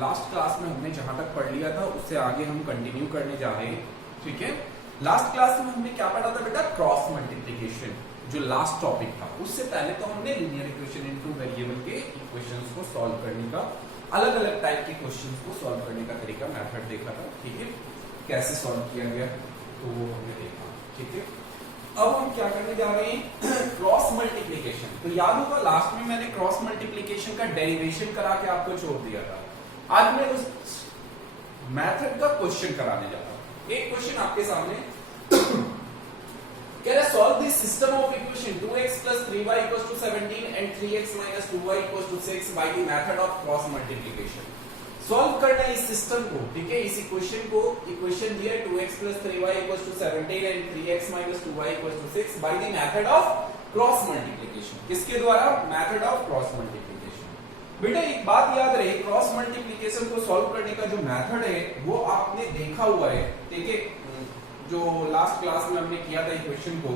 Last class में हमने जहां तक पढ़ लिया था उससे आगे हम कंटिन्यू करने जा रहे हैं। ठीक है, लास्ट क्लास में हमने क्या पढ़ा था बेटा? क्रॉस मल्टीप्लिकेशन, जो लास्ट टॉपिक था। उससे पहले तो हमने लीनियर इक्वेशन इनटू वेरिएबल के इक्वेशंस को सॉल्व करने का, अलग अलग टाइप के क्वेश्चंस को सॉल्व करने का तरीका, मेथड देखा था। ठीक है, कैसे सॉल्व किया गया तो वो हमने देखा। ठीक है, अब हम क्या करने जा रहे हैं? Cross multiplication. तो याद होगा लास्ट में मैंने क्रॉस मल्टीप्लिकेशन का डेरिवेशन करा के आपको छोड़ दिया था। आज मैं उस मेथड का क्वेश्चन कराने जा रहा हूं। एक क्वेश्चन आपके सामने कह रहा है, solve this system of equation 2x + 3y = 17 and 3x - 2y = 6 by the method of cross multiplication. Solve करना है इस सिस्टम को। ठीक है, इस इक्वेशन को, इक्वेशन दिया है 2x + 3y = 17 and 3x - 2y = 6 by the method of cross multiplication. किसके द्वारा? Method of cross multiplication. बेटा एक बात याद रहे, क्रॉस मल्टीप्लिकेशन को सॉल्व करने का जो मेथड है वो आपने देखा हुआ है। ठीक है, जो लास्ट क्लास में हमने किया था इक्वेशन को,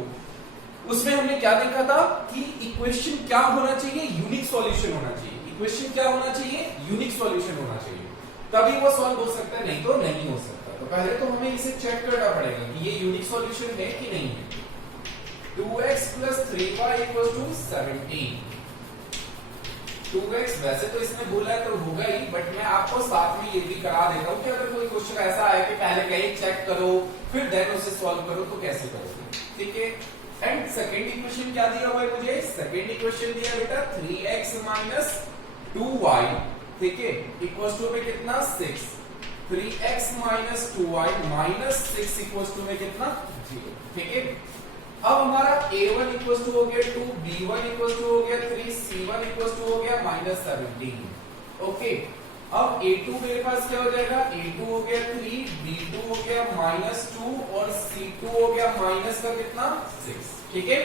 उसमें हमने क्या देखा था कि इक्वेशन क्या होना चाहिए? यूनिक सॉल्यूशन होना चाहिए। इक्वेशन क्या होना चाहिए? यूनिक सॉल्यूशन होना चाहिए, तभी वो सॉल्व हो सकता है, नहीं तो नहीं हो सकता। तो पहले तो हमें इसे चेक करना पड़ेगा कि ये यूनिक सॉल्यूशन है कि नहीं है। 2x + 3y = 17। 2x वैसे तो इसमें बोला है तो होगा ही, बट मैं आपको साथ में ये भी करा देता हूं कि अगर कोई क्वेश्चन ऐसा आए कि पहले कहीं चेक करो फिर देन उसे सॉल्व करो, तो कैसे करोगे? ठीक है, एंड सेकंड इक्वेशन क्या दिया हुआ है मुझे? सेकंड इक्वेशन दिया बेटा 3x - 2y, ठीक है, इक्वल्स टू में कितना? 6। 3x - 2y - 6 इक्वल्स टू में कितना? 0। ठीक है, अब हमारा a1 इक्वल्स टू हो गया 2, b1 इक्वल्स टू हो गया 3, c1 इक्वल्स टू हो गया -17। ओके, अब a2 मेरे पास क्या हो जाएगा? a2 हो गया 3, b2 हो गया -2 और c2 हो गया माइनस का कितना? 6। ठीक है,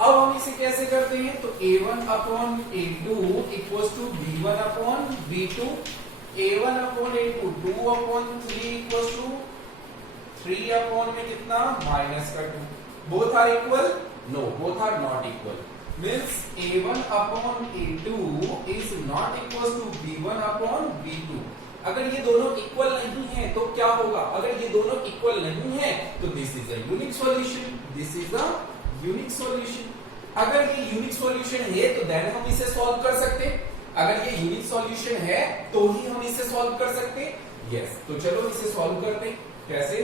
अब हम इसे कैसे करते हैं? तो a1/a2 equals to b1/b2, a1/a2 2/3 equals to 3 में कितना? -2। Both are equal? No, both are not equal. Means a1/a2 is not equal to b1/b2। अगर ये दोनों इक्वल नहीं है तो क्या होगा? अगर ये दोनों इक्वल नहीं है तो this is a unique solution, this is a unique solution. अगर ये यूनिक सॉल्यूशन है तो देन हम इसे सॉल्व कर सकते हैं। अगर ये यूनिक सॉल्यूशन है तो ही हम इसे सॉल्व कर सकते हैं। यस, तो चलो इसे सॉल्व करते हैं। कैसे?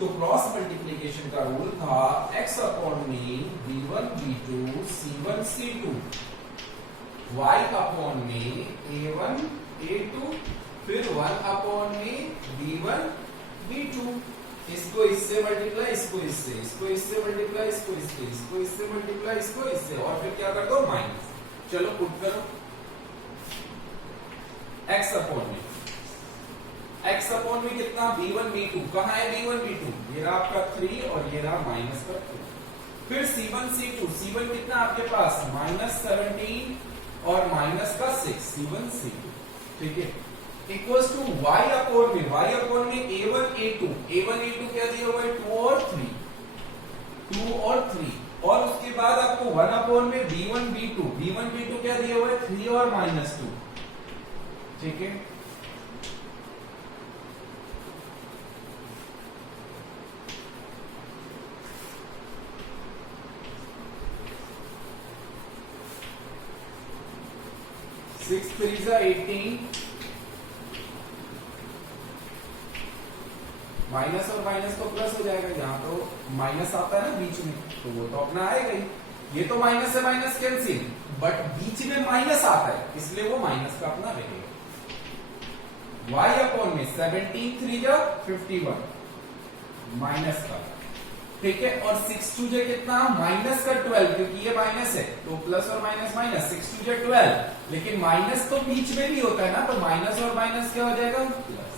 तो क्रॉस मल्टीप्लिकेशन का रूल था x/में b1 b2 c1 c2, y/में a1 a2, फिर 1/में b1 b2। इसको इससे मल्टीप्लाई, इसको इससे, इसको इससे मल्टीप्लाई, इसको इससे, इसको इससे मल्टीप्लाई, इसको इससे, और फिर क्या कर दो? माइनस। चलो पुट करो x/में, x/में कितना? b1 b2। कहां है b1 b2? ये रहा आपका 3 और ये रहा -2। फिर c1 c2, c1 कितना आपके पास? -17 और -6, c1 c2। ठीक है, equals to y/में, y/में a1 a2, a1 a2 क्या दिया हुआ है? 2 और 3, 2 और 3, और उसके बाद आपको 1/में b1 b2, b1 b2 क्या दिया हुआ है? 3 और -2। ठीक है, सिक्स 3 जा 18, माइनस और माइनस तो प्लस हो जाएगा। यहाँ तो माइनस आता है ना बीच में, तो वो तो अपना आएगा ही। ये तो माइनस से माइनस कैंसिल, बट बीच में माइनस आता है इसलिए वो माइनस का अपना रहेगा। y/में 17 3 जा 51 माइनस का, ठीक है, और 6 2 जा कितना? -12, क्योंकि ये माइनस है तो प्लस और माइनस माइनस, 6 2 जा 12, लेकिन माइनस तो बीच में भी होता है ना, तो माइनस और माइनस क्या हो जाएगा? प्लस।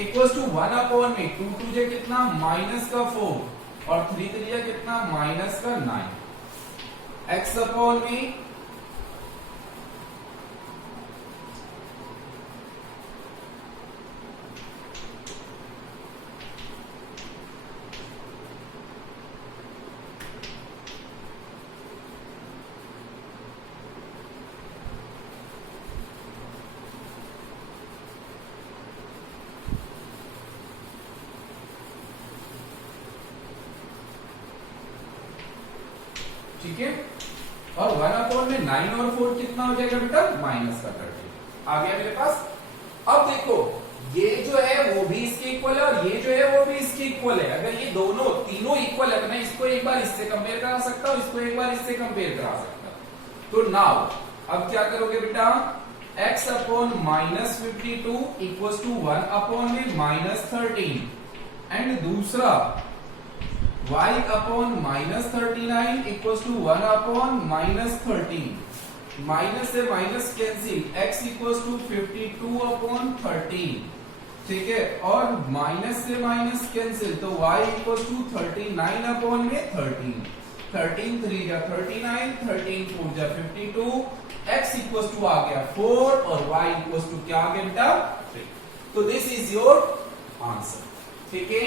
इक्वल्स टू 1/में 2 2 जा कितना? -4 और 3 3 जा कितना? -9। x/में ठीक है, और 1 अपॉन में 9 और 4 कितना हो जाएगा बेटा, माइनस का 30 आ गया मेरे पास। अब देखो ये जो है वो भी इसके इक्वल है और ये जो है वो भी इसके इक्वल है। अगर ये दोनों तीनों इक्वल है तो मैं इसको एक बार इससे कंपेयर करा सकता हूं, इसको एक बार इससे कंपेयर करा सकता हूं। तो नाउ अब क्या करोगे बेटा, x upon minus 52 equal to 1 upon में माइनस 13 एंड दूसरा y upon minus 39 equal to 1 upon minus 13, minus से minus cancel, x equal to 52 upon 13, ठीक है, और माइनस से माइनस कैंसिल तो y इक्वल टू 39 अपॉन में 13, 13 3 जा 39, 13 4 जा 52, x इक्वल टू आ गया 4 और y इक्वल टू क्या आ गया बेटा 3। तो दिस इज योर आंसर, ठीक है।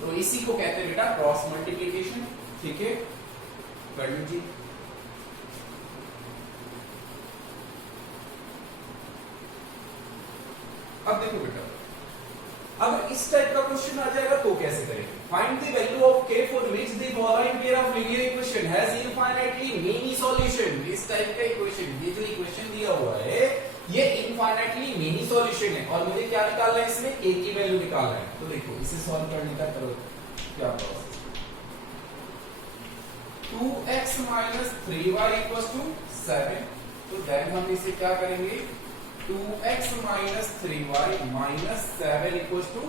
तो इसी को कहते हैं बेटा क्रॉस मल्टीप्लिकेशन, ठीक है, कर लीजिए। अब देखो बेटा, अगर इस टाइप का क्वेश्चन आ जाएगा तो कैसे करेंगे, find the value of k for which the following pair of linear equation has infinitely many solution. इस टाइप का इक्वेशन, ये जो इक्वेशन दिया हुआ है ये इनफाइनाइटली मेनी सॉल्यूशन है और मुझे क्या निकालना है, इसमें k की वैल्यू निकालना है। तो देखो इसे सॉल्व करने का करो क्या process, 2x minus 3y equal to 7, तो देन हम इसे क्या करेंगे, 2x minus 3y minus 7 equal to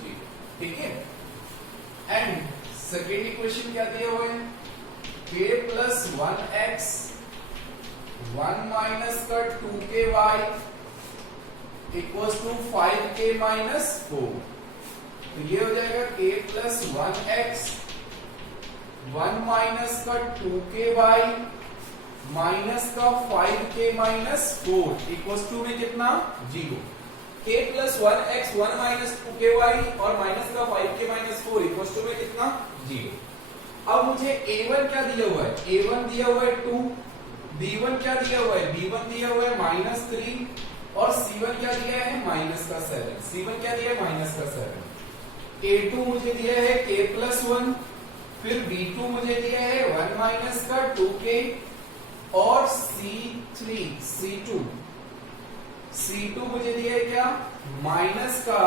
0, ठीक है। एंड सेकेंड इक्वेशन क्या दिया हुआ है, k प्लस 1x 1 माइनस का 2ky equal to 5k minus 4, तो ये हो जाएगा k प्लस 1x 1 माइनस का 2ky माइनस का 5k माइनस 4 इक्वल टू में कितना 0, k plus 1x 1 minus 2ky और माइनस का 5k माइनस 4 इक्वल टू में कितना 0। अब मुझे a1 क्या दिया हुआ है, a1 दिया हुआ है 2, b1 क्या दिया हुआ है, b1 दिया हुआ है माइनस 3 और c1 क्या दिया है माइनस का 7, c1 क्या दिया है माइनस का 7। a2 मुझे दिया है k प्लस 1, फिर b2 मुझे दिया है 1 माइनस का 2k और C2 मुझे दिया है क्या माइनस का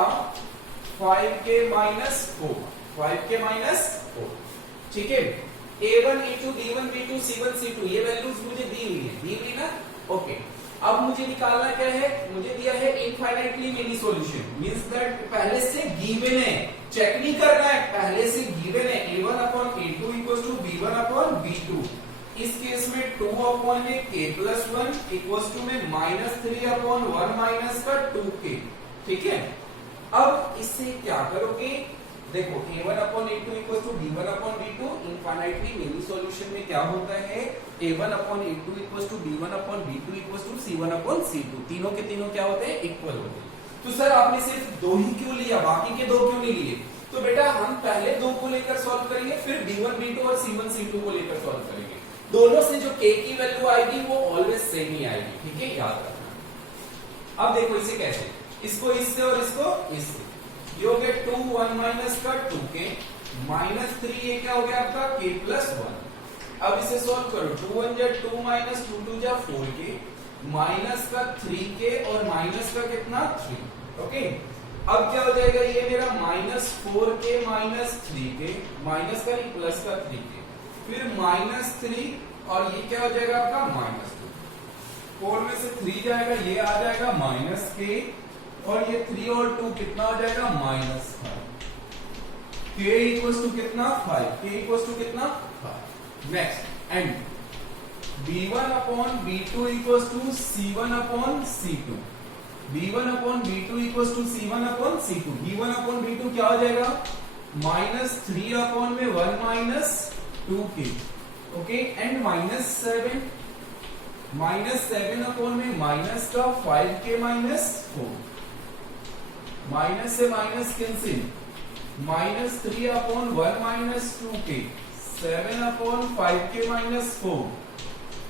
5k माइनस 4, 5k माइनस 4, ठीक है। A1 A2 B1 B2 C1 C2 ये वैल्यूज मुझे दी हुई ना, ओके। अब मुझे निकालना क्या है, मुझे दिया है infinitely many solution, means that पहले से गिवन है, चेक नहीं करना है, पहले से गिवन है A1 upon A2 equal to B1 upon B2। इस केस में 2 अपॉन में k प्लस 1 इक्वल टू में माइनस 3 अपॉन 1 माइनस का 2k, ठीक है। अब इससे क्या करोगे, देखो a1 upon a2 equal to b1 upon b2, infinitely many solution में क्या होता है, a1 upon a2 equal to b1 upon b2 equal to c1 upon c2, तीनों के तीनों क्या होते हैं इक्वल होते हैं। तो सर आपने सिर्फ दो ही क्यों लिया, बाकी के दो क्यों नहीं लिए, तो बेटा हम पहले दो को लेकर सॉल्व करेंगे, फिर b1 b2 और c1 c2 को लेकर सॉल्व करेंगे। दोनों से जो k की वैल्यू आएगी वो ऑलवेज सेम ही आएगी, ठीक है, याद रखना। अब देखो इसे कैसे, इसको इससे और इसको इससे, ये हो गया 2 1 माइनस का 2k माइनस 3, ये क्या हो गया आपका k प्लस 1। अब इसे सॉल्व करो, 2 1 जा 2 माइनस 2 2 जा 4k माइनस का 3k और माइनस का कितना 3, ओके। अब क्या हो जाएगा, ये मेरा minus 4k minus 3k minus का नहीं प्लस का 3k, फिर माइनस 3 और ये क्या हो जाएगा आपका माइनस 2, 4 में से 3 जाएगा, ये आ जाएगा माइनस k और ये 3 और 2 कितना हो जाएगा माइनस 5, k इक्वल्स टू कितना 5, k इक्वल्स टू कितना 5। Next and b1 upon b2 equals to c1 upon c2, b1 upon b2 equals to c1 upon c2, b1 upon b2 क्या हो जाएगा माइनस 3 अपॉन में 1 minus 2k, okay. And minus 7 upon में minus का 5k minus 4, minus से minus cancel, minus 3 upon 1 minus 2k, 7 upon 5k minus 4,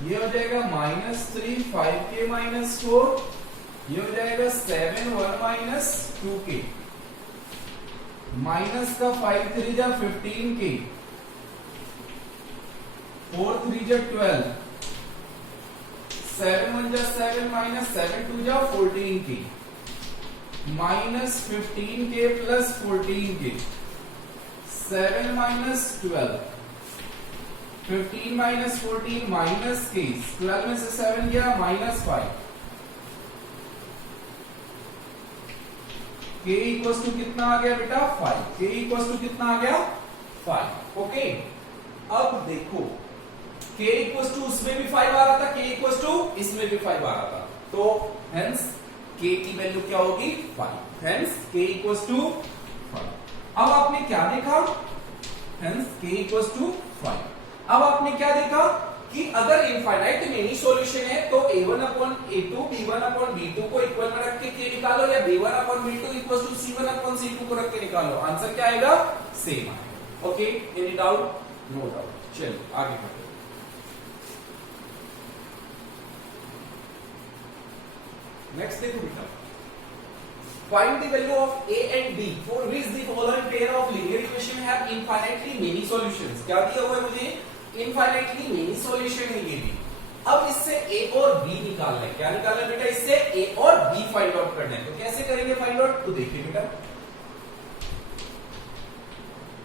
ये हो जाएगा माइनस 3 5k माइनस 4, ये हो जाएगा 7 1 माइनस 2k, माइनस का 5 3 जा 15k, 4 3 जा 12, 7 1 जा 7 माइनस 7 2 जा 14 के माइनस 15 के प्लस 14 के 7 माइनस 12, 15 माइनस 14 माइनस के 12 में से 7 गया माइनस 5 k इक्वल टू कितना आ गया बेटा 5, k इक्वल टू कितना आ गया 5। ओके अब देखो k इक्वल टू उसमें भी 5 आ रहा था, k इक्वल टू इसमें भी 5 आ रहा था, तो हेंस k की वैल्यू क्या होगी 5, हेंस k इक्वल टू 5। अब आपने क्या देखा, हेंस k इक्वल टू 5। अब आपने क्या देखा कि अगर इनफाइनाइट मेनी सॉल्यूशन है तो a1 upon a2 b1 upon b2 को इक्वल में रख के k निकालो, या b1 upon b2 equal to c1 upon c2 को रख के निकालो, आंसर क्या आएगा सेम आएगा। Okay any doubt, no doubt. चलिए आगे बढ़ते हैं। नेक्स्ट देखो बेटा, find the value of a and b for which the following pair of linear equation have infinitely many solutions। क्या दिया हुआ है मुझे, इनफाइनाइटली मेनी सॉल्यूशन है ये भी। अब इससे a और b निकालना है, क्या निकालना है बेटा, इससे a और b फाइंड आउट करना है। तो कैसे करेंगे फाइंड आउट, तो देखिए बेटा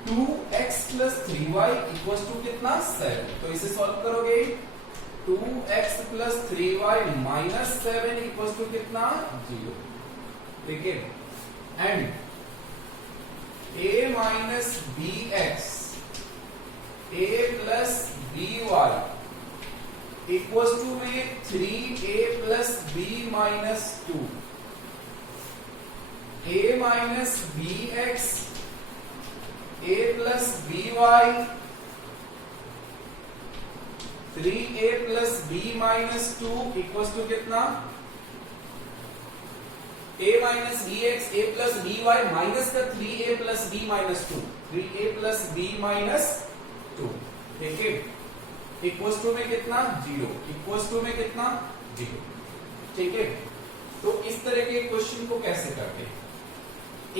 2x plus 3y equal to कितना 7, तो इसे सॉल्व करोगे 2x plus 3y minus 7 equal to कितना 0, ठीक है। And a minus bx a plus by equal to में 3a plus b minus 2, a minus bx a plus by 3a plus b minus 2 equal to कितना a minus bx a plus by minus का 3a plus b minus 2, 3a plus b minus 2, ठीक है। Equal to में कितना 0, equal to में कितना 0, ठीक है। तो इस तरह के क्वेश्चन को कैसे करते हैं,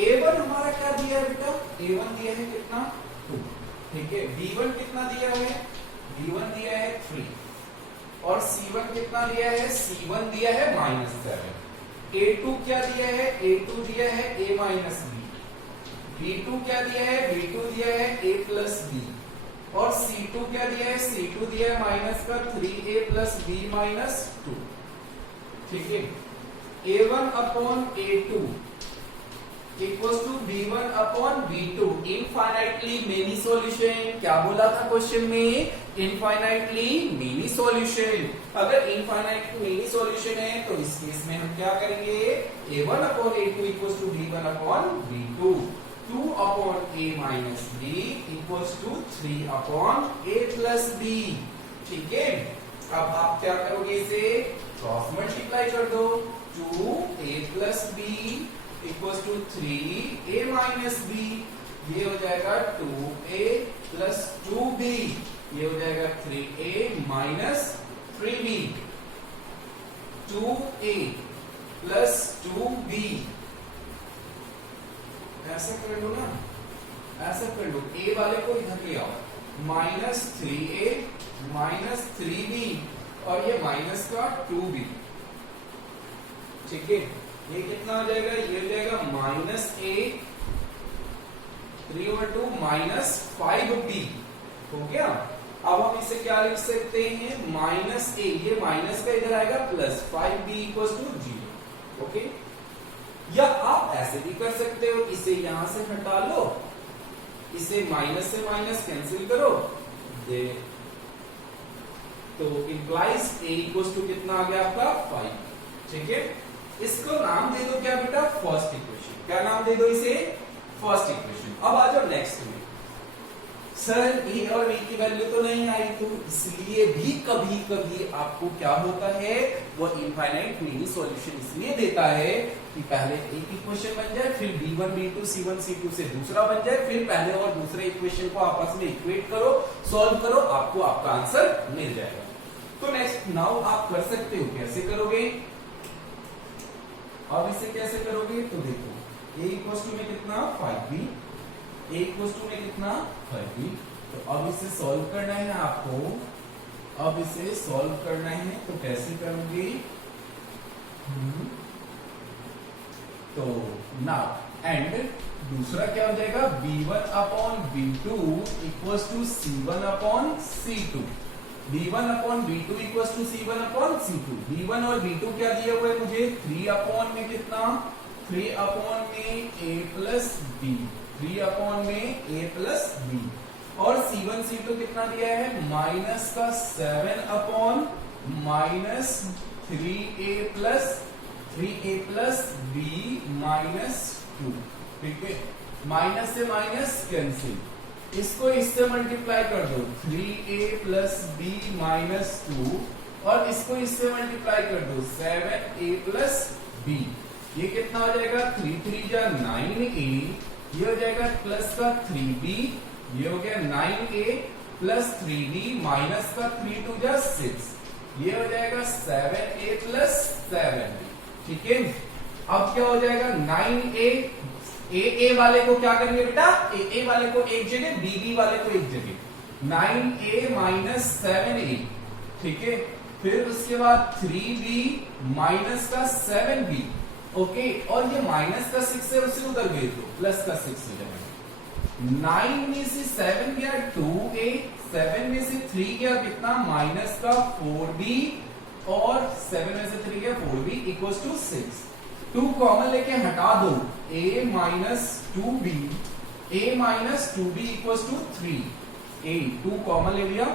a1 हमारा क्या दिया है बेटा, a1 दिया है कितना 2, ठीक है। b1 कितना दिया है, b1 दिया है 3, और c1 कितना दिया है, c1 दिया है -7। a2 क्या दिया है, a2 दिया है a माइनस b, b2 क्या दिया है, b2 दिया है a प्लस b, और c2 क्या दिया है, c2 दिया है माइनस का 3a प्लस b माइनस 2, ठीक है। a1 upon a2 equal to b1 upon b2, infinitely many solution. क्या बोला था क्वेश्चन में, इनफाइनाइटली मेनी सॉल्यूशन। अगर इनफाइनाइटली मेनी सॉल्यूशन है तो इस केस में हम क्या करेंगे, a1 upon a2 equal to b1 upon b2, 2 upon a minus b equals to 3 upon a plus b, ठीक है। अब आप क्या करोगे, इसे क्रॉस मल्टीप्लाई कर दो, 2a plus b equals to 3a minus b, ये हो जाएगा 2a प्लस 2b, ये हो जाएगा 3a minus 3b, 2a plus 2b, ऐसा कर लो ना, ऐसा कर लो, a वाले को इधर ले आओ, माइनस 3a माइनस 3b, और ये माइनस का 2b, ठीक है। ये कितना हो जाएगा, ये हो जाएगा माइनस a 3/2 माइनस 5b, हो गया। अब हम इसे क्या लिख सकते हैं, माइनस a, ये माइनस का इधर आएगा plus 5b equal to 0, okay. या आप ऐसे भी कर सकते हो, इसे यहां से हटा लो, इसे माइनस से माइनस कैंसिल करो, दे तो इंप्लाइज a इक्वल टू कितना आ गया आपका 5, ठीक है। इसको नाम दे दो क्या बेटा, फर्स्ट इक्वेशन। क्या नाम दे दो इसे, फर्स्ट इक्वेशन। अब आ जाओ नेक्स्ट में, सर ए और बी की वैल्यू तो नहीं आई, तो इसलिए भी कभी कभी आपको क्या होता है, वो इनफाइनाइट मेनी सॉल्यूशन इसलिए देता है कि पहले एक इक्वेशन बन जाए, फिर b1 b2 c1 c2 से दूसरा बन जाए, फिर पहले और दूसरे इक्वेशन को आपस में इक्वेट करो, सॉल्व करो, आपको आपका आंसर मिल जाएगा। तो नेक्स्ट नाउ आप कर सकते हो, कैसे करोगे, अब इसे कैसे करोगे, तो देखो a इक्वल टू में कितना 5b, a इक्वल टू में कितना 5b, तो अब इसे सॉल्व करना है आपको, अब इसे सॉल्व करना है तो कैसे करोगे? तो नाउ एंड दूसरा क्या हो जाएगा? b1 upon b2 equals to c1 upon c2। b1 upon b2 equals to c1 upon c2। b1 और b2 क्या दिया हुआ है मुझे? 3 अपॉन में कितना? 3 अपॉन में a प्लस b, 3 अपॉन में a प्लस b। और C1 C2 कितना दिया है? माइनस का 7 upon minus 3a plus b minus 2। ठीक है, माइनस से माइनस कैंसिल, इसको इससे मल्टीप्लाई कर दो 3a प्लस b माइनस 2 और इसको इससे मल्टीप्लाई कर दो 7a प्लस b। ये कितना हो जाएगा? 3 3 जा 9a, ये हो जाएगा प्लस का 3b, ये हो गया 9a प्लस 3b माइनस का 3 2 जा 6, ये हो जाएगा 7a प्लस 7b। ठीक है, अब क्या हो जाएगा? 9a, a वाले को क्या करेंगे बेटा? a वाले को एक जगह, b वाले को एक जगह, 9a माइनस 7a। ठीक है, फिर उसके बाद 3b माइनस का 7b। ओके, और ये माइनस का 6 है उसे उधर भेज दो, प्लस का 6 हो जाएगा। 9 में से 7 गया 2a, 7 में से 3 गया कितना? माइनस का 4b, और 7 में से 3 गया 4b इक्वल्स टू 6। 2 कॉमन लेके हटा दो, a minus 2b, a minus 2b equals to 3। a 2 common ले लिया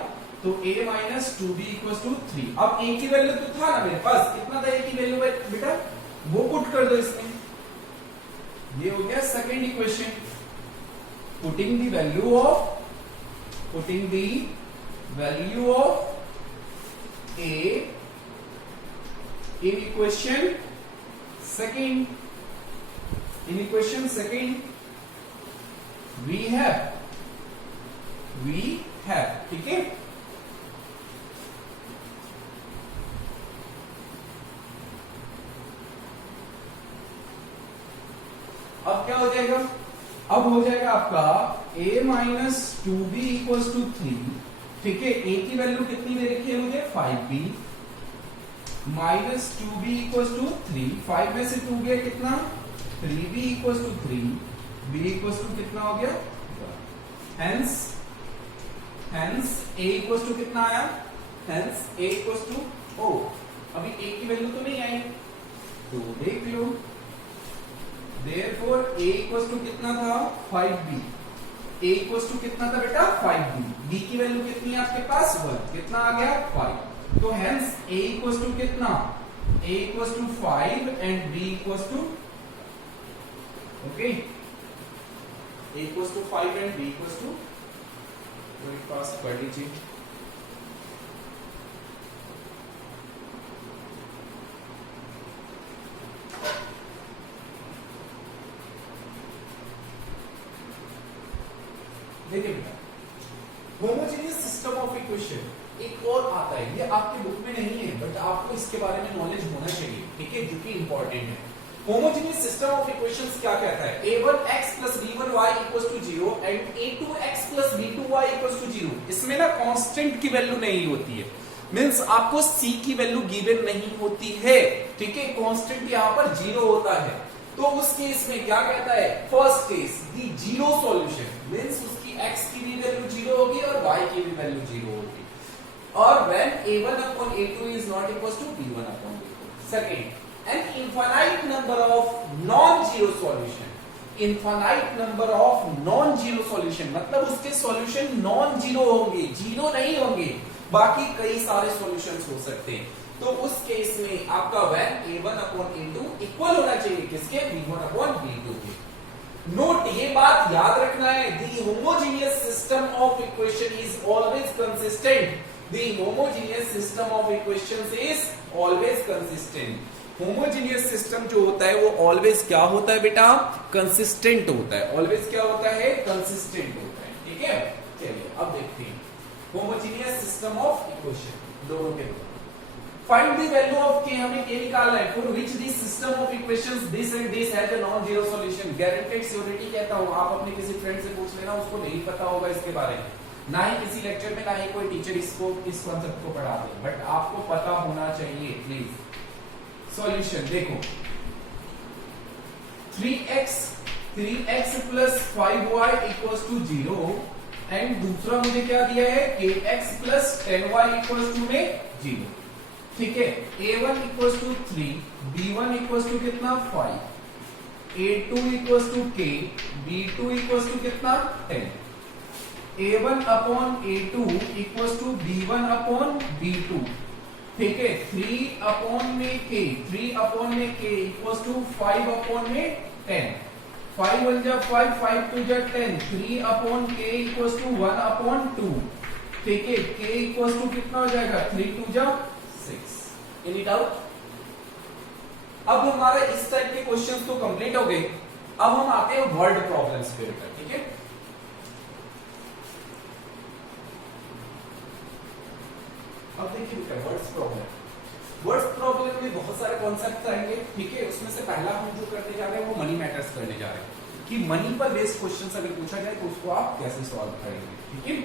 तो a minus 2b equals to 3। अब a की वैल्यू तो था ना मेरे पास, कितना था a की वैल्यू बेटा? वो पुट कर दो इसमें। ये हो गया second equation. Putting the value of a in equation second, we have, ठीक है। अब क्या हो जाएगा? अब हो जाएगा आपका a minus 2b equals to 3। ठीक है, a की वैल्यू कितनी दे रखी है मुझे? 5b minus 2b equals to 3। 5 में से 2 गया कितना? 3b equals to 3, b equals to कितना हो गया? हेंस a इक्वल्स टू कितना आया? हेंस a इक्वल्स टू, ओ अभी a की वैल्यू तो नहीं आई तो देख लो। Therefore a इक्वल्स टू कितना था? 5b। a इक्वल्स टू कितना था बेटा? 5b। b की वैल्यू कितनी है आपके पास? 1। कितना आ गया? 5। तो हेंस a इक्वल्स टू कितना? a equals to 5 and b equals to, okay, a equals to 5 and b equals to, तो एक पास कर लीजिए। देखिए बेटा, होमोजेनियस सिस्टम ऑफ इक्वेशन एक और आता है, ये आपके बुक में नहीं है बट आपको इसके बारे में नॉलेज होना चाहिए, ठीक है, जो कि इंपॉर्टेंट है। होमोजेनियस सिस्टम ऑफ इक्वेशंस क्या कहता है? a1x plus b1y equals to 0 and a2x plus b2y equals to 0। इसमें ना कांस्टेंट की वैल्यू नहीं होती है, मींस आपको c की वैल्यू गिवन नहीं होती है, ठीक है, कांस्टेंट यहाँ पर 0 होता है। तो उस केस में क्या कहता है? फर्स्ट केस दी जीरो सॉल्यूशन, मींस उसकी x की भी वैल्यू 0 होगी और y की भी वैल्यू 0 होगी। और when a1 upon a2 is not equals to b1 upon b2। Second, an infinite number of non-zero solution। infinite number of non-zero solution मतलब उसके सॉल्यूशन नॉन जीरो होंगे, जीरो नहीं होंगे, बाकी कई सारे सॉल्यूशंस हो सकते हैं। तो उस केस में आपका when a1 upon a2 equal होना चाहिए किसके? b1 upon b2 के। नोट, ये बात याद रखना है, the homogeneous system of equation is always consistent। The homogeneous system of equations is always consistent। Homogeneous system जो होता है वो ऑलवेज क्या होता है बेटा? कंसिस्टेंट होता है। ऑलवेज क्या होता है? कंसिस्टेंट होता है, ठीक है। चलिए अब देखते हैं होमोजेनियस सिस्टम ऑफ इक्वेशन दोनों के। Find the value of k, हमें k निकालना है, for which this system of equations this and this has a non zero solution. Guaranteed surety कहता हूं, आप अपने किसी फ्रेंड से पूछ लेना, उसको नहीं पता होगा इसके बारे में। ना ही किसी लेक्चर में, ना ही कोई टीचर इसको इस कॉन्सेप्ट को पढ़ा दे, बट आपको पता होना चाहिए प्लीज। सॉल्यूशन देखो, 3x plus 5y equals to 0 and दूसरा मुझे क्या दिया है, kx plus 10y equals to में 0। ठीक है, a1 equals to 3, b1 equals to कितना 5, a2 equals to k, b2 equals to कितना 10, a1 upon a2 equals to b1 upon b2। ठीक है, 3 अपॉन में k इक्वल्स टू 5 अपॉन में 10, 5 1 जा 5, 5 2 जा 10, 3 upon k equals to 1 upon 2। ठीक है, k इक्वल्स टू कितना हो जाएगा, 3 2 जा 6। Any doubt? अब हमारा इस टाइप के क्वेश्चंस तो कंप्लीट हो गए। अब हम आते हैं वर्ड प्रॉब्लम्स पे बेटा। ठीक है, अब देखिए बेटा वर्ड्स प्रॉब्लम में बहुत सारे कॉन्सेप्ट आएंगे। ठीक है, उसमें से पहला हम जो करने जा रहे हैं वो मनी मैटर्स करने जा रहे हैं कि मनी पर बेस्ड क्वेश्चंस अगर पूछा जाए तो उसको आप कैसे सॉल्व करेंगे। ठीक है,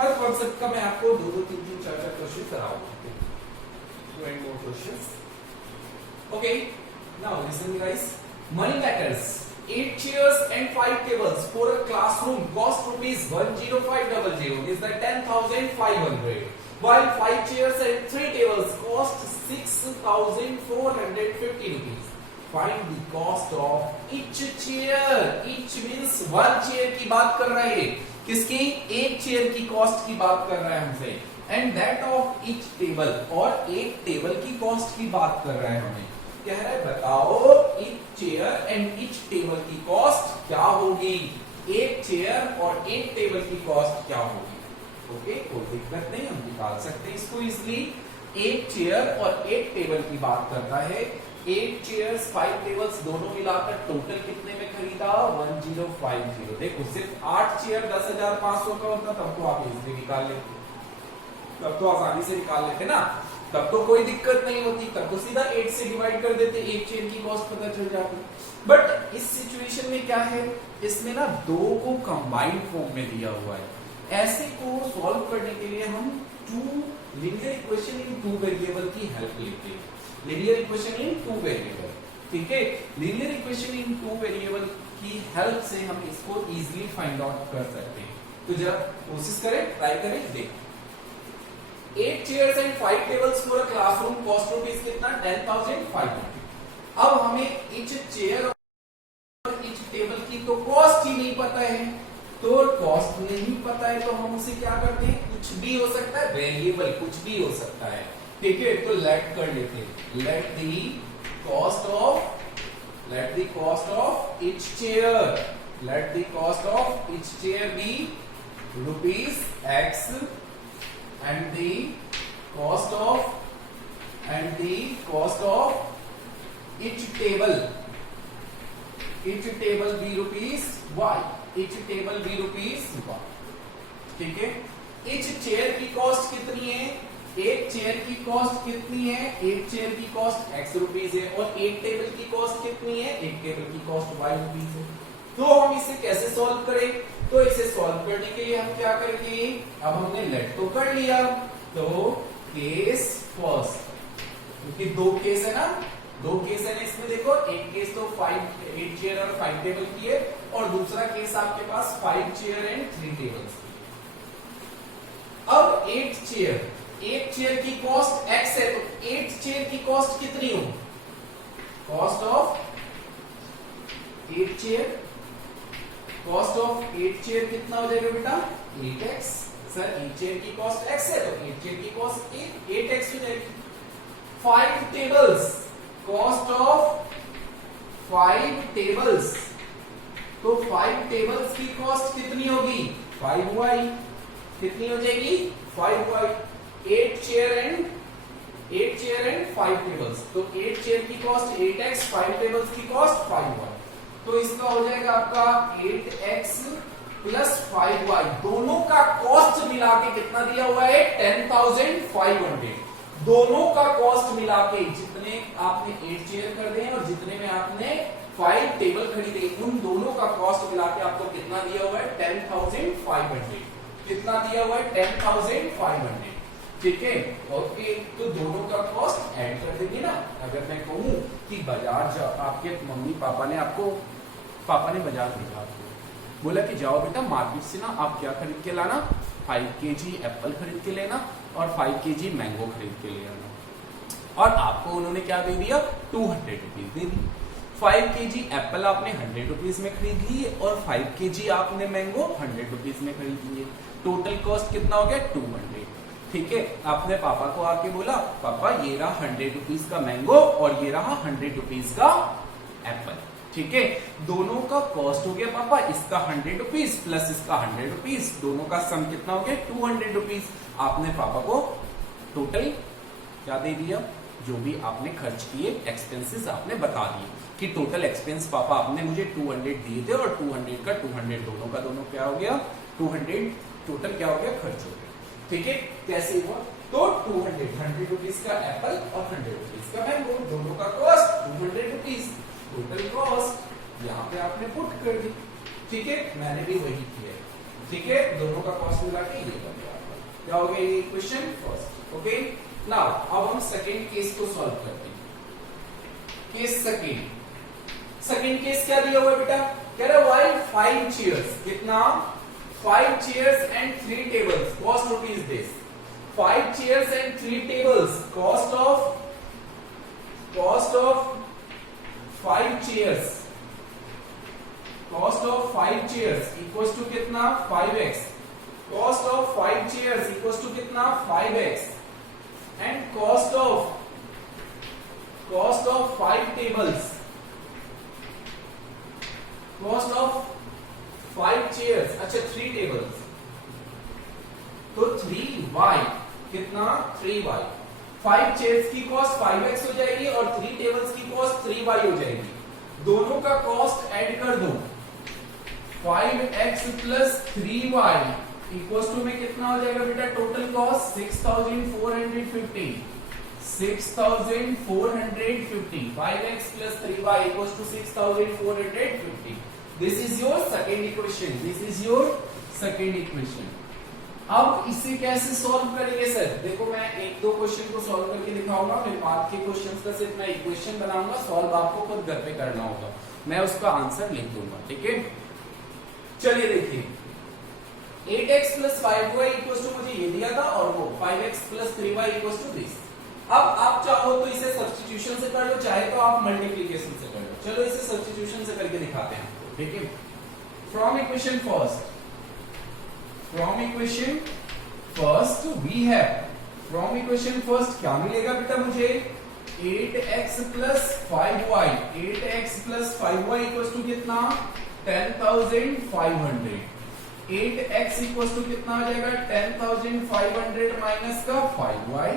हर कॉन्सेप्ट का मैं आपको 2 3 4 क्वेश्चन कराऊंगा। 2 and more questions. Okay, now listen guys. Money matters. 8 chairs and 5 tables for a classroom cost rupees 10500 is the 10,500. While 5 chairs and 3 tables cost 6,450 rupees. Find the cost of each chair. Each means one chair की बात कर रहा है। किसकी? एक chair की cost की बात कर रहा है हमसे। And that of each table, और एक टेबल की कॉस्ट की बात कर रहा है हमें। कह रहा है बताओ each chair and each table की कॉस्ट क्या होगी। एक चेयर और एक टेबल की कॉस्ट क्या होगी। ओके, कोई दिक्कत नहीं, हम निकाल सकते हैं इसको इजिली। एक चेयर और एक टेबल की बात करता है। 8 चेयर्स 5 टेबल्स दोनों मिलाकर टोटल कितने में खरीदा, 1050। देखो सिर्फ 8 चेयर 10,500 का होता तब तो आप इजिली निकाल लेते, तब तो आसानी से निकाल लेते ना, तब तो कोई दिक्कत नहीं होती, तब तो सीधा 8 से डिवाइड कर देते, एक चेयर की कॉस्ट पता चल जाती। बट इस सिचुएशन में क्या है, इसमें ना 2 को कंबाइंड फॉर्म में दिया हुआ है। ऐसे को सॉल्व करने के लिए हम लीनियर इक्वेशन इन 2 वेरिएबल की हेल्प लेते हैं। लीनियर इक्वेशन इन 2 वेरिएबल, ठीक है, लीनियर इक्वेशन इन 2 वेरिएबल की हेल्प से हम इसको इजीली फाइंड आउट कर सकते हैं। तो जरा कोशिश करें, ट्राई करें, देखें। 8 chairs and 5 tables for a classroom cost rupees कितना, 10,500। अब हमें each chair और each table की तो कॉस्ट ही नहीं पता है, तो कॉस्ट नहीं पता है तो हम उसे क्या करते हैं, कुछ भी हो सकता है, वेरिएबल कुछ भी हो सकता है। ठीक है, तो लेट कर लेते हैं, let the cost of each chair, let the cost of each chair be rupees X and the cost of each table be rupees Y, each table be rupees Y। ठीक है, each chair की cost कितनी है, एक chair की cost कितनी है, एक चेयर की कॉस्ट X रुपीज है, और एक टेबल की कॉस्ट कितनी है, एक टेबल की कॉस्ट Y रुपीज है। तो हम इसे कैसे सॉल्व करें, तो इसे सॉल्व करने के लिए हम क्या करेंगे, अब हमने लेट तो कर लिया, तो केस फर्स्ट, क्योंकि 2 केस है ना, 2 केस है ना इसमें। देखो एक केस तो 8 चेयर और 5 टेबल की है, और दूसरा केस आपके पास 5 चेयर एंड 3 टेबल्स। अब 8 चेयर, एक चेयर की कॉस्ट X है, तो 8 चेयर की कॉस्ट कितनी हो, cost of 8 chair, cost of 8 chair कितना हो जाएगा बेटा, 8x। सर 8 चेयर की कॉस्ट X है, तो 8 चेयर की कॉस्ट 8x हो जाएगी। 5 टेबल्स, कॉस्ट ऑफ 5 टेबल्स, तो 5 टेबल्स की कॉस्ट कितनी होगी, 5y, कितनी हो जाएगी, 5y। 8 चेयर एंड 5 टेबल्स, तो 8 चेयर की कॉस्ट 8x, 5 टेबल्स की कॉस्ट 5y, तो इसका हो जाएगा आपका 8x प्लस 5y। दोनों का कॉस्ट मिला के कितना दिया हुआ है, 10,500। दोनों का कॉस्ट मिला के, जितने आपने 8 चेयर कर दिए और जितने में आपने 5 टेबल खरीदे, उन दोनों का कॉस्ट मिला के आपको कितना दिया हुआ है, 10,500। कितना दिया हुआ है 10,500, ठीक है। ओके, तो दोनों का कॉस्ट ऐड कर देंगे ना। अगर मैं कहूं कि बाजार जाओ, आपके मम्मी पापा ने बाजार भेजा आपको, बोला कि जाओ बेटा मार्केट से ना आप क्या खरीद के लाना, 5 kg एप्पल खरीद के लेना और 5 kg मैंगो खरीद के ले आना, और आपको उन्होंने क्या दे दिया 200 रुपीज दे दी। 5 kg एप्पल आपने 100 रुपीज में खरीद लिए और 5 kg आपने मैंगो 100 रुपीज में खरीद लिए। टोटल कॉस्ट कितना हो गया 200, ठीक है। आपने पापा को आके बोला पापा ये रहा 100 रुपीज का मैंगो और ये रहा 100 रुपीज का एप्पल, ठीक है। दोनों का कॉस्ट हो गया पापा, इसका 100 रुपीज प्लस इसका 100 रुपीज, दोनों का सम कितना हो गया 200 रुपीज। आपने पापा को टोटल क्या दे दिया, जो भी आपने खर्च किए एक्सपेंसेस आपने बता दिए कि टोटल एक्सपेंस पापा आपने मुझे 200 दिए थे और 200 का 200 दोनों का दोनों क्या हो गया 200, टोटल क्या हो गया खर्च हो गया, ठीक है। कैसे हुआ, तो 100 रुपीज का एप्पल और 100 रुपीज का मैंगो, दोनों का कॉस्ट 200 रुपीज, टोटल कॉस्ट यहाँ पे आपने पुट कर दी, ठीक है। मैंने भी वही किया, ठीक है। दोनों का कॉस्ट मिला के ये बन गया, क्या हो गया ये इक्वेशन फर्स्ट, ओके। नाउ अब हम सेकंड केस को सॉल्व करते हैं। केस सेकंड केस क्या दिया हुआ है बेटा, कह रहा है व्हाइल 5 चेयर्स, कितना 5 chairs and 3 tables cost rupees this, 5 chairs and 3 tables cost of 5 chairs, cost of 5 chairs equals to कितना 5x, cost of 5 chairs equals to कितना 5x, and cost of 5 tables, cost of 5 chairs, अच्छा 3 tables, तो 3y कितना 3y, 5 chairs की cost 5x हो जाएगी और 3 tables की कॉस्ट 3y हो जाएगी। दोनों का कॉस्ट ऐड कर दो, 5x plus 3y equals to में कितना हो जाएगा बेटा total cost 6,450, 6,450, 5x plus 3y equals to 6,450। This is your second equation. This is your second equation. अब इसे कैसे सॉल्व करेंगे सर, देखो मैं एक दो क्वेश्चन को सॉल्व करके दिखाऊंगा, फिर बाद के क्वेश्चंस का सिर्फ मैं इक्वेशन बनाऊंगा, सॉल्व आपको खुद घर पे करना होगा, मैं उसका आंसर लिख दूंगा, ठीक है। चलिए देखिए 8x plus 5y equals to मुझे ये दिया था और वो 5x plus 3y equals to this. अब आप चाहो तो इसे सब्स्टिट्यूशन से कर लो, चाहे तो आप मल्टीप्लिकेशन से कर लो। चलो इसे सब्स्टिट्यूशन से करके दिखाते हैं, ठीक है। From equation first we have, from equation first क्या मिलेगा बेटा मुझे 8x plus 5y, 8x plus 5y equals to कितना 10,500, 8x इक्वल्स टू कितना आ जाएगा 10,500 माइनस का 5y,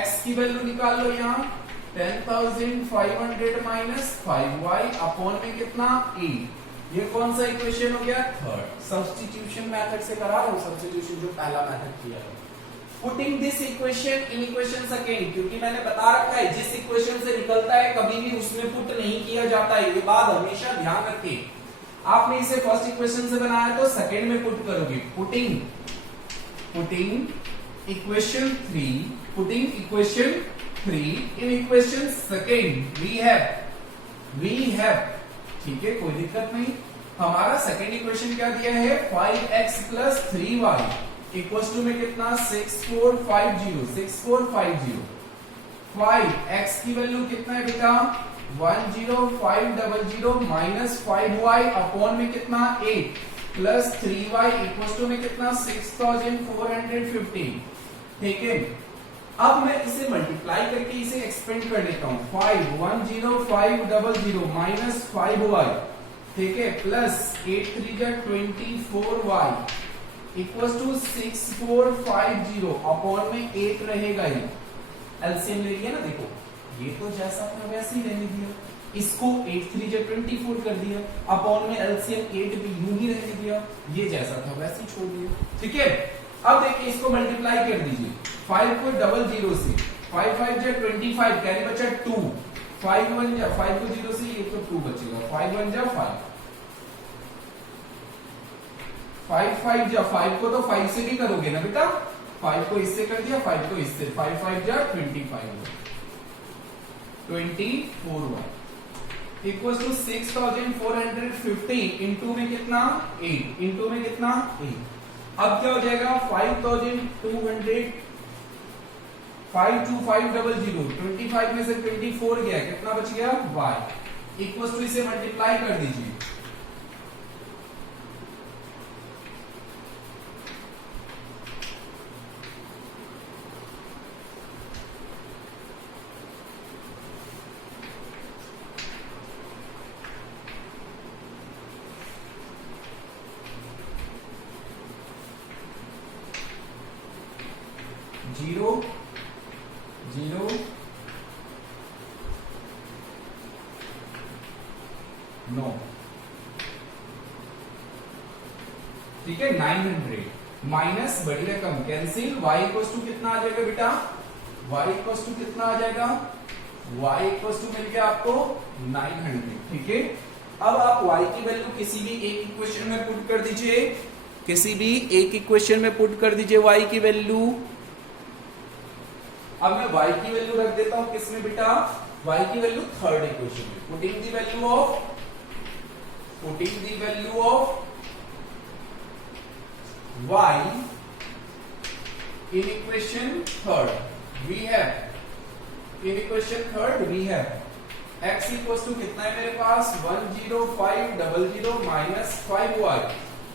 x की वैल्यू निकाल लो यहाँ 10,500 माइनस 5y अपॉन में कितना 8। ये कौन सा इक्वेशन हो गया थर्ड, सब्स्टिट्यूशन मेथड से करा रहा हूं, सब्स्टिट्यूशन जो पहला मेथड किया है। Putting this equation in equation second, क्योंकि मैंने बता रखा है जिस इक्वेशन से निकलता है कभी भी उसमें पुट नहीं किया जाता है, ये बात हमेशा ध्यान रखिए। आपने इसे फर्स्ट इक्वेशन से बनाया तो सेकंड में पुट करोगे, putting equation 3, putting equation 3 in equation second we have, ठीक है कोई दिक्कत नहीं। हमारा सेकंड इक्वेशन क्या दिया है 5x plus 3y equals to में कितना 6450, 5x की वैल्यू कितना है बेटा 10500 माइनस 5y अपॉन में कितना 8 प्लस 3y इक्वल्स टू में कितना 6,450, ठीक है। अब मैं इसे मल्टीप्लाई करके इसे एक्सपेंड कर लेता हूं 10500 माइनस 5y, ठीक है, प्लस 8 3 जा 24y इक्वल्स टू 6450 अपॉन में 8 रहेगा, ये एलसीएम ले लिया ना, देखो ये तो जैसा था वैसे ही रहने दिया, इसको 8 3 जा 24 कर दिया, अपॉन में एलसीएम 8 भी यूं ही रहने दिया, ये जैसा था वैसे ही छोड़ दिया, ठीक है। अब देखिए इसको मल्टीप्लाई कर दीजिए 5 को 00 से, 5 5 जा 25, कैरी बचा 2, 5 1 जा 5 को 0 से ये तो 2 बचेगा, 5 1 जा 5, 5 5 जा 5 को तो 5 से भी करोगे ना बेटा, 5 को इससे कर दिया, 5 को इससे, 5 5 जा 25 24y इक्वल टू 6415 इंटू में कितना 8, इंटू में कितना 8। अब क्या हो जाएगा 5200, 52500, 25 में से 24 गया, कितना बच गया y इक्वल टू इसे मल्टीप्लाई कर दीजिए, जीरो जीरो 9, ठीक है 900 माइनस बड़ी रकम कैंसिल, y इक्वल टू कितना आ जाएगा बेटा, y इक्वल टू कितना आ जाएगा, y इक्वल टू मिल गया आपको 900, ठीक है। अब आप y की वैल्यू किसी भी एक इक्वेशन में पुट कर दीजिए, किसी भी एक इक्वेशन में पुट कर दीजिए y की वैल्यू। अब मैं y की वैल्यू रख देता हूं किसमें बेटा, y की वैल्यू थर्ड इक्वेशन में, putting the value of y in equation third we have x equals to कितना है मेरे पास 10500 माइनस 5y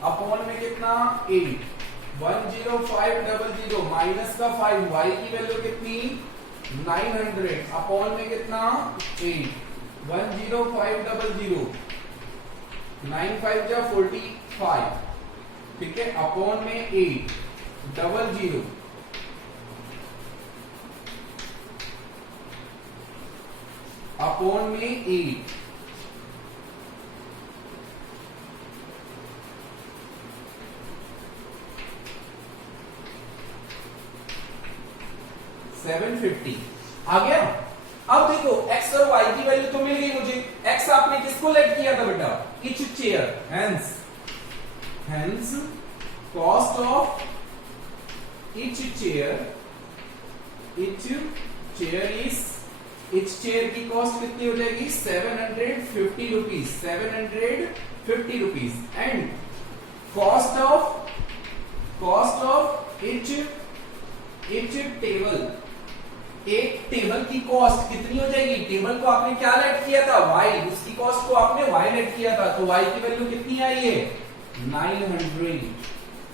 अपॉन में कितना 8, 10500 माइनस का 5y की वैल्यू कितनी 900 अपॉन में कितना 8, 10500 9 5 जा 45, ठीक है अपॉन में 8 00 अपॉन में 8 750 आ गया। अब देखो x और y की वैल्यू तो मिल गई मुझे, x आपने किसको लेट किया था बेटा, each chair, hence cost of each chair is, each chair की कॉस्ट कितनी हो जाएगी 750 rupees, 750 rupees and cost of each table, एक टेबल की कॉस्ट कितनी हो जाएगी, टेबल को आपने क्या लेट किया था y, उसकी कॉस्ट को आपने y लेट किया था, तो y की वैल्यू कितनी आई है 900।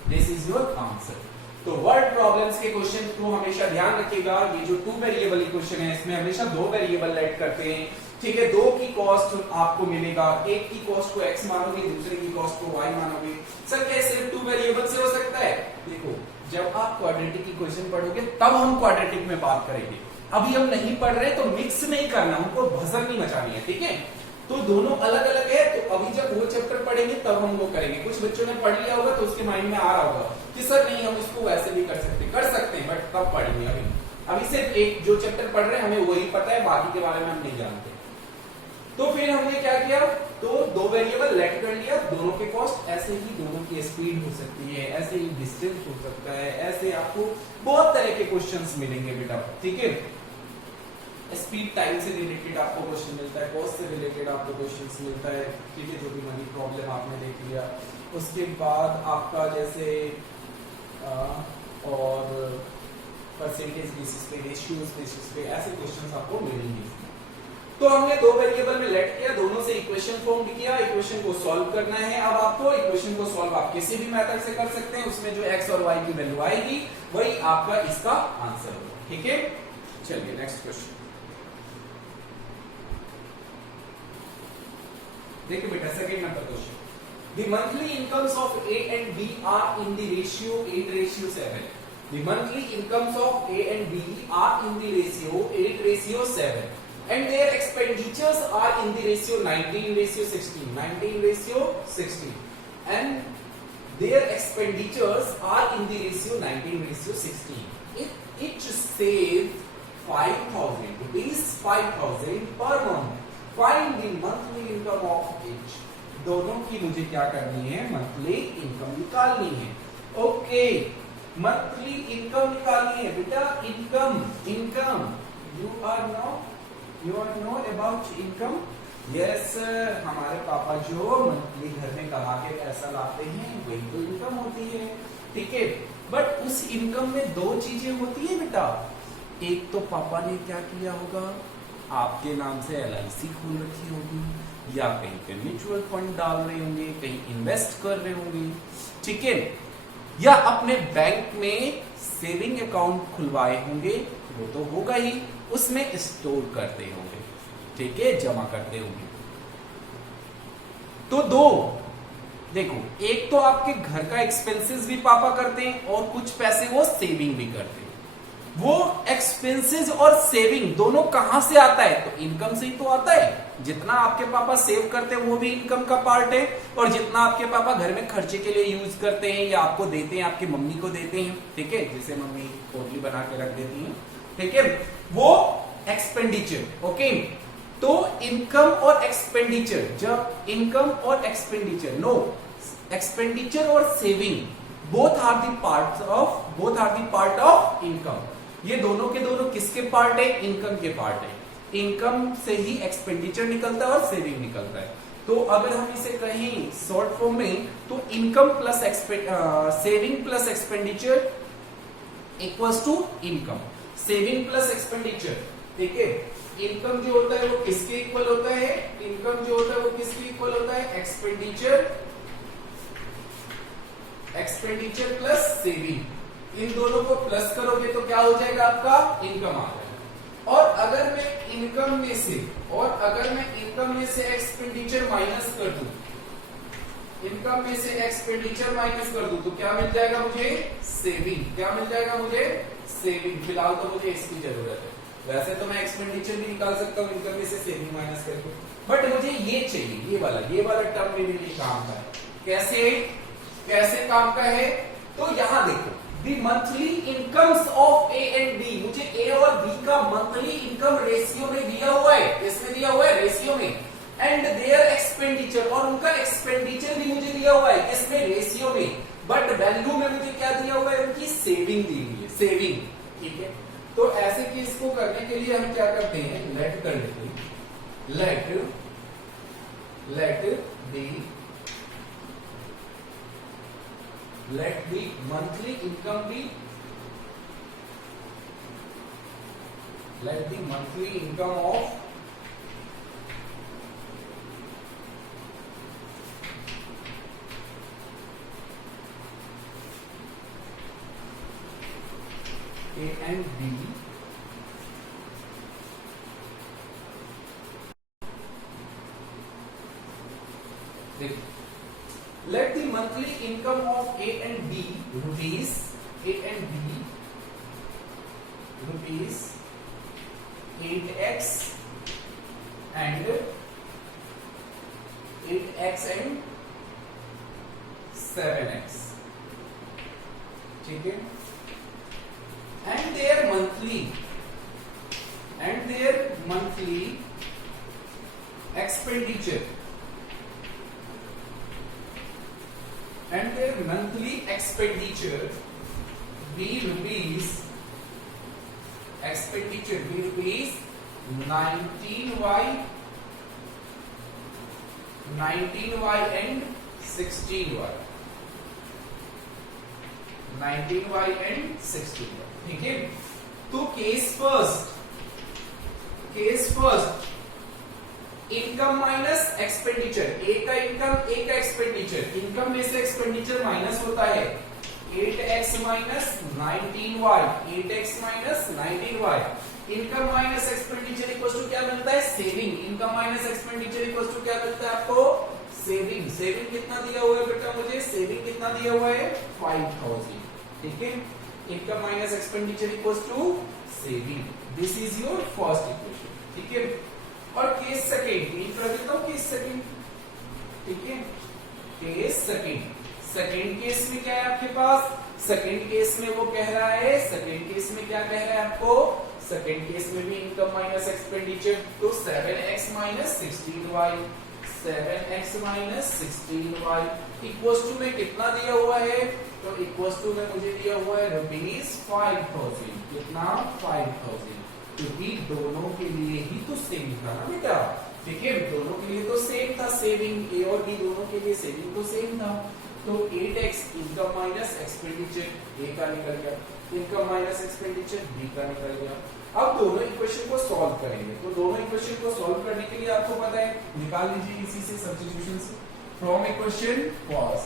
This is your answer. तो वर्ड प्रॉब्लम्स के क्वेश्चन को हमेशा ध्यान रखिएगा, ये जो 2 वेरिएबल इक्वेशन है इसमें हमेशा 2 वेरिएबल लेट करते हैं, ठीक है। 2 की कॉस्ट आपको मिलेगा, एक की कॉस्ट को x मानोगे, दूसरे की कॉस्ट को y मानोगे। सर क्या सिर्फ 2 वेरिएबल से हो सकता है, देखो जब आप क्वाड्रेटिक इक्वेशन पढ़ोगे तब हम क्वाड्रेटिक में बात करेंगे, अभी हम नहीं पढ़ रहे तो मिक्स नहीं करना, हमको भसर नहीं मचानी है, ठीक है। तो दोनों अलग अलग है, तो अभी जब वो चैप्टर पढ़ेंगे तब हम वो करेंगे। कुछ बच्चों ने पढ़ लिया होगा तो उसके माइंड में आ रहा होगा कि सर नहीं हम इसको वैसे भी कर सकते हैं, बट तब पढ़ेंगे, अभी सिर्फ एक जो चैप्टर पढ़ रहे हैं हमें वही पता है, बाकी के बारे में हम नहीं जानते। तो फिर हमने क्या किया, तो 2 वेरिएबल लेट कर लिया, दोनों के कॉस्ट, ऐसे ही दोनों की स्पीड हो सकती है, ऐसे ही डिस्टेंस हो सकता है, ऐसे आपको बहुत तरह के क्वेश्चंस मिलेंगे बेटा, ठीक है। स्पीड टाइम से रिलेटेड आपको क्वेश्चन मिलता है, कॉस्ट से रिलेटेड आपको क्वेश्चन मिलता है, ठीक है, जो भी मनी प्रॉब्लम आपने देख लिया। उसके बाद आपका जैसे और परसेंटेज बेसिस पे, रेशियोज बेसिस पे ऐसे क्वेश्चंस आपको मिलेंगे। तो हमने 2 वेरिएबल में लेट किया, दोनों से इक्वेशन फॉर्म किया, इक्वेशन को सॉल्व करना है। अब आपको इक्वेशन को सॉल्व आप किसी भी मेथड से कर सकते हैं, उसमें जो x और y की वैल्यू आएगी वही आपका इसका आंसर होगा, ठीक है। चलिए नेक्स्ट क्वेश्चन देखिए बेटा, second number question, the monthly incomes of A and B are in the ratio 8:7. The monthly incomes of A and B are in the ratio 8:7, and their expenditures are in the ratio 19:16. 19:16, and their expenditures are in the ratio 19:16. If each save 5,000 rupees, 5,000 per month, find the monthly income of each. दोनों की मुझे क्या करनी है, monthly income निकालनी है। Okay, monthly income निकालनी है बेटा। Income, income, you are know about income. Yes, हमारे पापा जो मंथली घर में कमा के पैसा लाते हैं वही तो इनकम होती है, ठीक है। बट उस इनकम में दो चीजें होती है बेटा। एक तो पापा ने क्या किया होगा, आपके नाम से LIC खोल रखी होगी, या कहीं पे म्यूचुअल फंड डाल रहे होंगे, कहीं इन्वेस्ट कर रहे होंगे, ठीक है, या अपने बैंक में सेविंग अकाउंट खुलवाए होंगे, वो तो होगा ही, उसमें स्टोर करते होंगे, ठीक है, जमा करते होंगे। तो दो देखो, एक तो आपके घर का एक्सपेंसेस भी पापा करते हैं और कुछ पैसे वो सेविंग भी करते हैं। वो एक्सपेंसेस और सेविंग दोनों कहां से आता है, तो इनकम से ही तो आता है। जितना आपके पापा सेव करते हैं वो भी इनकम का पार्ट है, और जितना आपके पापा घर में खर्चे के लिए यूज करते हैं या आपको देते हैं, आपकी मम्मी को देते हैं, ठीक है, जिसे मम्मी पोटली बना के रख देती हैं, ठीक है, वो एक्सपेंडिचर। ओके, तो इनकम और एक्सपेंडिचर, जब इनकम और एक्सपेंडिचर, नो, एक्सपेंडिचर और saving both are the part of income. ये दोनों के दोनों किसके पार्ट है, इनकम के पार्ट है। इनकम से ही एक्सपेंडिचर निकलता है और सेविंग निकलता है। तो अगर हम इसे कहें शॉर्ट फॉर्म में, तो income plus saving plus expenditure equals to income, saving plus expenditure, ठीक है। इनकम जो होता है वो किसके इक्वल होता है, इनकम जो होता है वो किसके इक्वल होता है, एक्सपेंडिचर प्लस सेविंग। इन दोनों को प्लस करोगे तो क्या हो जाएगा, आपका इनकम आ जाएगा। और अगर मैं इनकम में से एक्सपेंडिचर माइनस कर दूं, इनकम में से एक्सपेंडिचर माइनस कर दूं, तो क्या मिल जाएगा मुझे, सेविंग। क्या मिल जाएगा मुझे, सेविंग। फिलहाल तो मुझे इसकी जरूरत है, वैसे तो मैं एक्सपेंडिचर भी निकाल सकता हूँ इनकम में से सेविंग माइनस करके, बट मुझे ये चाहिए, ये वाला टर्म मेरे लिए काम का है। कैसे काम का है, तो यहां देखो, the monthly incomes of A and B, मुझे ए और बी का मंथली इनकम रेशियो में दिया हुआ है, इसमें दिया हुआ है रेशियो में, एंड देयर एक्सपेंडिचर, और उनका एक्सपेंडिचर भी मुझे दिया हुआ है, इसमें रेशियो में, बट वैल्यू में मुझे क्या दिया हुआ है, उनकी सेविंग दी हुई है, सेविंग, ठीक है। तो ऐसे केस को करने के लिए हम क्या करते हैं, लेट कर लेते हैं, let the monthly income be, let the monthly income of A and B देखो, let the monthly income of A and B rupees 8x and 7x, ठीक है, and their monthly expenditure be rupees 19y and 16y, 19y and 16y, ठीक है। तो case first, income minus expenditure, A का income, ए का expenditure, income में से expenditure minus होता है 8x minus 19y, 8x minus 19y, income minus expenditure equal to क्या मिलता है, saving. Income minus expenditure equal to क्या मिलता है आपको, सेविंग। सेविंग कितना दिया हुआ है बेटा, मुझे सेविंग कितना दिया हुआ है, 5000, ठीक है। Income minus expenditure equal to saving, this is your first equation, ठीक है। और केस सेकंड, कर देता हूं केस सेकंड, ठीक है। केस सेकंड केस में क्या है आपके पास, सेकंड केस में वो कह रहा है, सेकंड केस में क्या कह रहा है आपको, सेकंड केस में भी इनकम माइनस एक्सपेंडिचर, तो 7x minus 16y, 7x minus 16y equals to में कितना दिया हुआ है? तो इक्वल्स टू में मुझे दिया हुआ है ₹5000। कितना? 5000, क्योंकि दोनों के लिए ही तो सेम था ना बेटा। ठीक है, दोनों के लिए तो सेम था, सेविंग ए और बी दोनों के लिए सेविंग तो सेम था। तो 8x income minus expenditure A का निकल गया, इनकम माइनस एक्सपेंडिचर बी का निकल गया। अब दोनों इक्वेशन को सॉल्व करेंगे, तो दोनों इक्वेशन को सॉल्व करने के लिए आपको पता है, निकाल लीजिए इसी से सब्स्टिट्यूशन से। From equation cos